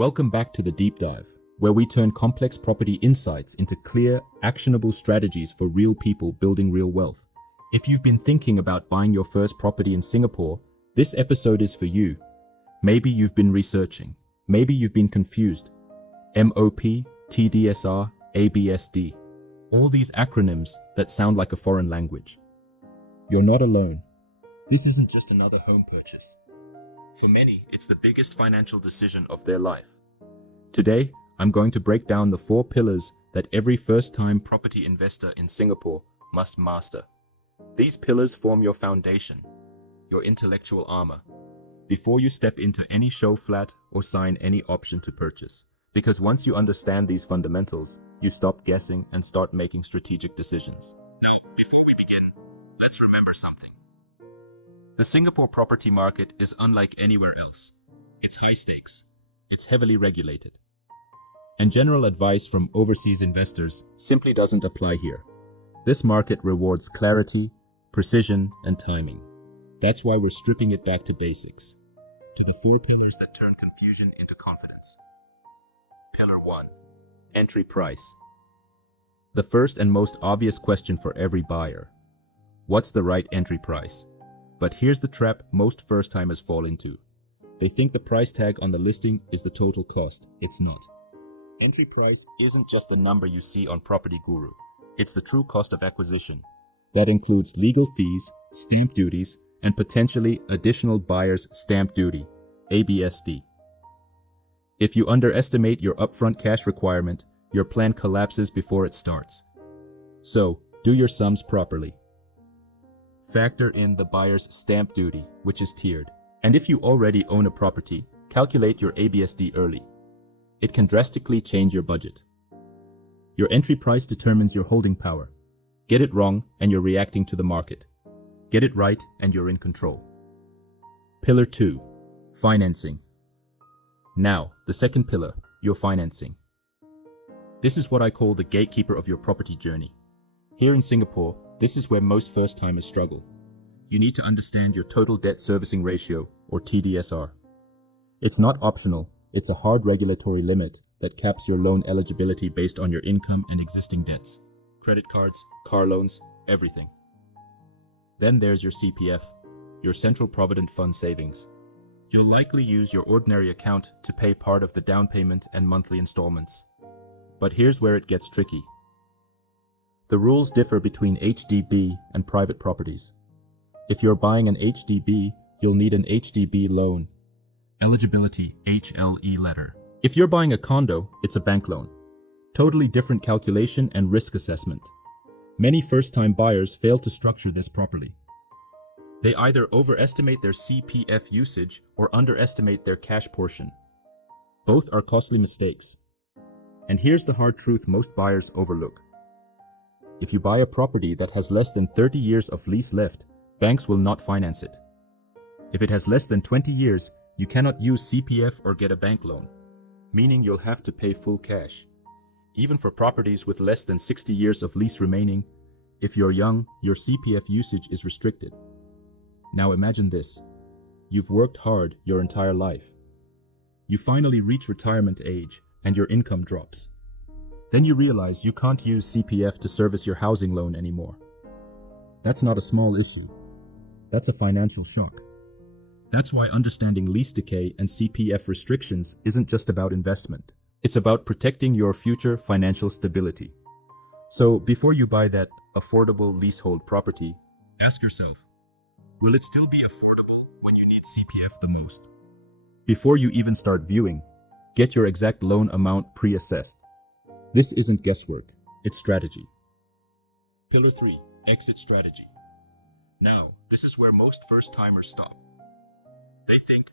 Welcome back to the Deep Dive, where we turn complex property insights into clear, actionable strategies for real people building real wealth. If you've been thinking about buying your first property in Singapore, this episode is for you. Maybe you've been researching. Maybe you've been confused. MOP, TDSR, ABSD. All these acronyms that sound like a foreign language. You're not alone. This isn't just another home purchase. For many, it's the biggest financial decision of their life. Today, I'm going to break down the 4 pillars that every first-time property investor in Singapore must master. These pillars form your foundation, your intellectual armor, before you step into any show flat or sign any option to purchase. Because once you understand these fundamentals, you stop guessing and start making strategic decisions. Now, before we begin, let's remember something. The Singapore property market is unlike anywhere else. It's high stakes, it's heavily regulated, and general advice from overseas investors simply doesn't apply here. This market rewards clarity, precision, and timing. That's why we're stripping it back to basics, to the 4 pillars that turn confusion into confidence. Pillar 1. Entry price. The first and most obvious question for every buyer. What's the right entry price? But here's the trap most first-timers fall into. They think the price tag on the listing is the total cost. It's not. Entry price isn't just the number you see on Property Guru. It's the true cost of acquisition. That includes legal fees, stamp duties, and potentially additional buyer's stamp duty, ABSD. If you underestimate your upfront cash requirement, your plan collapses before it starts. So, do your sums properly. Factor in the buyer's stamp duty, which is tiered. And if you already own a property, calculate your ABSD early. It can drastically change your budget. Your entry price determines your holding power. Get it wrong and you're reacting to the market. Get it right and you're in control. Pillar 2. Financing. Now, the second pillar, your financing. This is what I call the gatekeeper of your property journey. Here in Singapore, this is where most first-timers struggle. You need to understand your total debt servicing ratio, or TDSR. It's not optional, it's a hard regulatory limit that caps your loan eligibility based on your income and existing debts. Credit cards, car loans, everything. Then there's your CPF, your Central Provident Fund savings. You'll likely use your ordinary account to pay part of the down payment and monthly installments. But here's where it gets tricky. The rules differ between HDB and private properties. If you're buying an HDB, you'll need an HDB loan. Eligibility HLE letter. If you're buying a condo, it's a bank loan. Totally different calculation and risk assessment. Many first-time buyers fail to structure this properly. They either overestimate their CPF usage or underestimate their cash portion. Both are costly mistakes. And here's the hard truth most buyers overlook. If you buy a property that has less than 30 years of lease left, banks will not finance it. If it has less than 20 years, you cannot use CPF or get a bank loan, meaning you'll have to pay full cash. Even for properties with less than 60 years of lease remaining, if you're young, your CPF usage is restricted. Now imagine this. You've worked hard your entire life. You finally reach retirement age and your income drops. Then you realize you can't use CPF to service your housing loan anymore. That's not a small issue. That's a financial shock. That's why understanding lease decay and CPF restrictions isn't just about investment. It's about protecting your future financial stability. So before you buy that affordable leasehold property, ask yourself, will it still be affordable when you need CPF the most? Before you even start viewing, get your exact loan amount pre-assessed. This isn't guesswork, it's strategy. Pillar 3. Exit strategy. Now, this is where most first-timers stop. They think,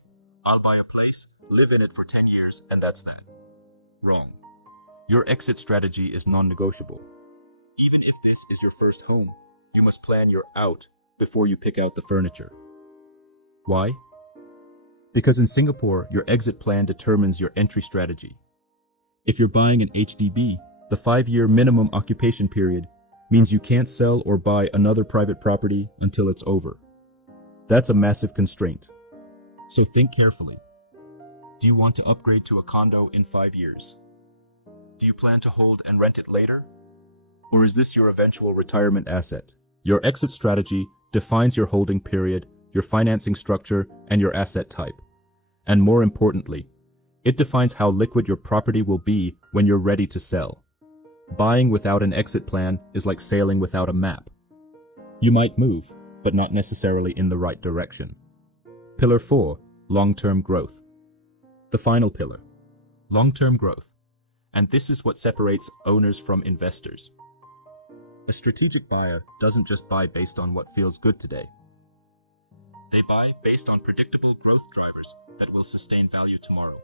I'll buy a place, live in it for 10 years, and that's that. Wrong. Your exit strategy is non-negotiable. Even if this is your first home, you must plan your out before you pick out the furniture. Why? Because in Singapore, your exit plan determines your entry strategy. If you're buying an HDB, the 5-year minimum occupation period means you can't sell or buy another private property until it's over. That's a massive constraint. So think carefully. Do you want to upgrade to a condo in 5 years? Do you plan to hold and rent it later? Or is this your eventual retirement asset? Your exit strategy defines your holding period, your financing structure, and your asset type. And more importantly, it defines how liquid your property will be when you're ready to sell. Buying without an exit plan is like sailing without a map. You might move, but not necessarily in the right direction. Pillar 4, long-term growth. The final pillar, long-term growth. And this is what separates owners from investors. A strategic buyer doesn't just buy based on what feels good today. They buy based on predictable growth drivers that will sustain value tomorrow.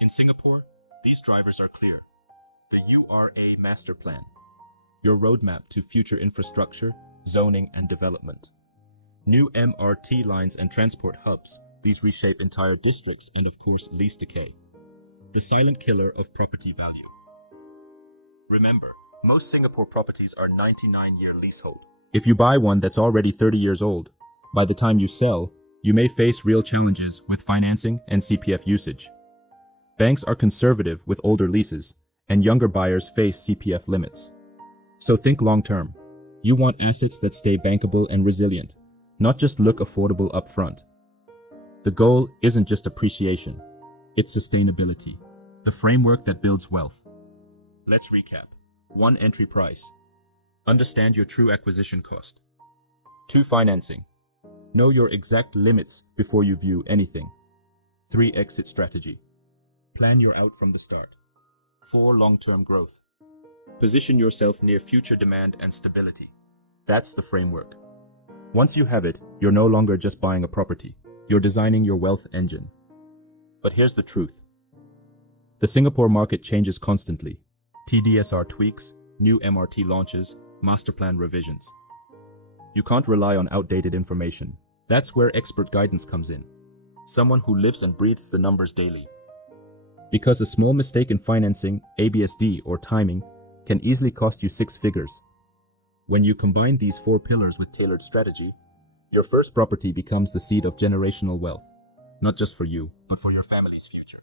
In Singapore, these drivers are clear. The URA Master Plan, your roadmap to future infrastructure, zoning, and development. New MRT lines and transport hubs, these reshape entire districts, and of course, lease decay, the silent killer of property value. Remember, most Singapore properties are 99-year leasehold. If you buy one that's already 30 years old, by the time you sell, you may face real challenges with financing and CPF usage. Banks are conservative with older leases, and younger buyers face CPF limits. So think long-term. You want assets that stay bankable and resilient, not just look affordable upfront. The goal isn't just appreciation, it's sustainability, the framework that builds wealth. Let's recap. 1. Entry price. Understand your true acquisition cost. 2. Financing. Know your exact limits before you view anything. 3. Exit strategy. Plan your out from the start. 4. Long-term growth. Position yourself near future demand and stability. That's the framework. Once you have it, you're no longer just buying a property. You're designing your wealth engine. But here's the truth. The Singapore market changes constantly. TDSR tweaks, new MRT launches, master plan revisions. You can't rely on outdated information. That's where expert guidance comes in. Someone who lives and breathes the numbers daily. Because a small mistake in financing, ABSD, or timing can easily cost you 6 figures. When you combine these 4 pillars with tailored strategy, your first property becomes the seed of generational wealth, not just for you, but for your family's future.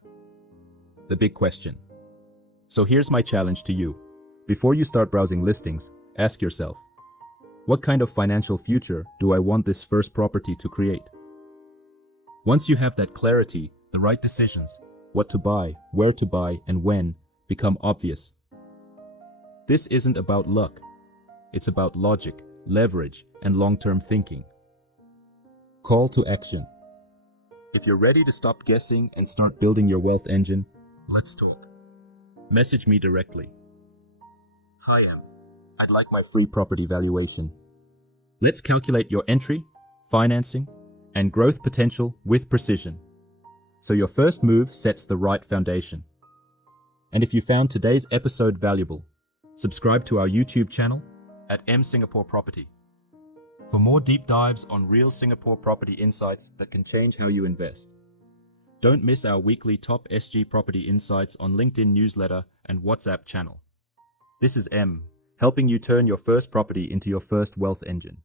The big question. So here's my challenge to you. Before you start browsing listings, ask yourself, what kind of financial future do I want this first property to create? Once you have that clarity, the right decisions, what to buy, where to buy, and when, become obvious. This isn't about luck. It's about logic, leverage, and long-term thinking. Call to action. If you're ready to stop guessing and start building your wealth engine, let's talk. Message me directly. Hi, Em. I'd like my free property valuation. Let's calculate your entry, financing, and growth potential with precision, so your first move sets the right foundation. And if you found today's episode valuable, subscribe to our YouTube channel at M Singapore Property for more deep dives on real Singapore property insights that can change how you invest. Don't miss our weekly top SG property insights on LinkedIn newsletter and WhatsApp channel. This is M, helping you turn your first property into your first wealth engine.